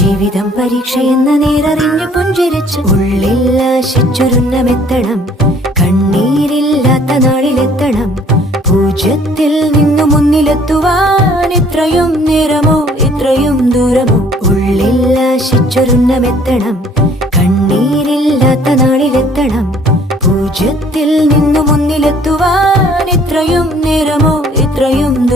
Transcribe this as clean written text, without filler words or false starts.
ജീവിതം പരീക്ഷയെന്ന നേരറിഞ്ഞു പുഞ്ചിരിച്ച് ഉള്ളിൽ ആശിച്ചൊരുന്നമെത്തണം. കണ്ണീരില്ലാത്ത നാളിലെത്തണം. പൂജ്യത്തിൽ നിന്നു മുന്നിലെത്തുവാൻ ഇത്രയും നേരമോ ഇത്രയും ദൂരമോ? ഉള്ളിൽ ആശിച്ചൊരുന്നമെത്തണം. കണ്ണീരില്ലാത്ത നാളിലെത്തണം. പൂജ്യത്തിൽ നിന്നു മുന്നിലെത്തുവാൻ ഇത്രയും നേരമോ ഇത്രയും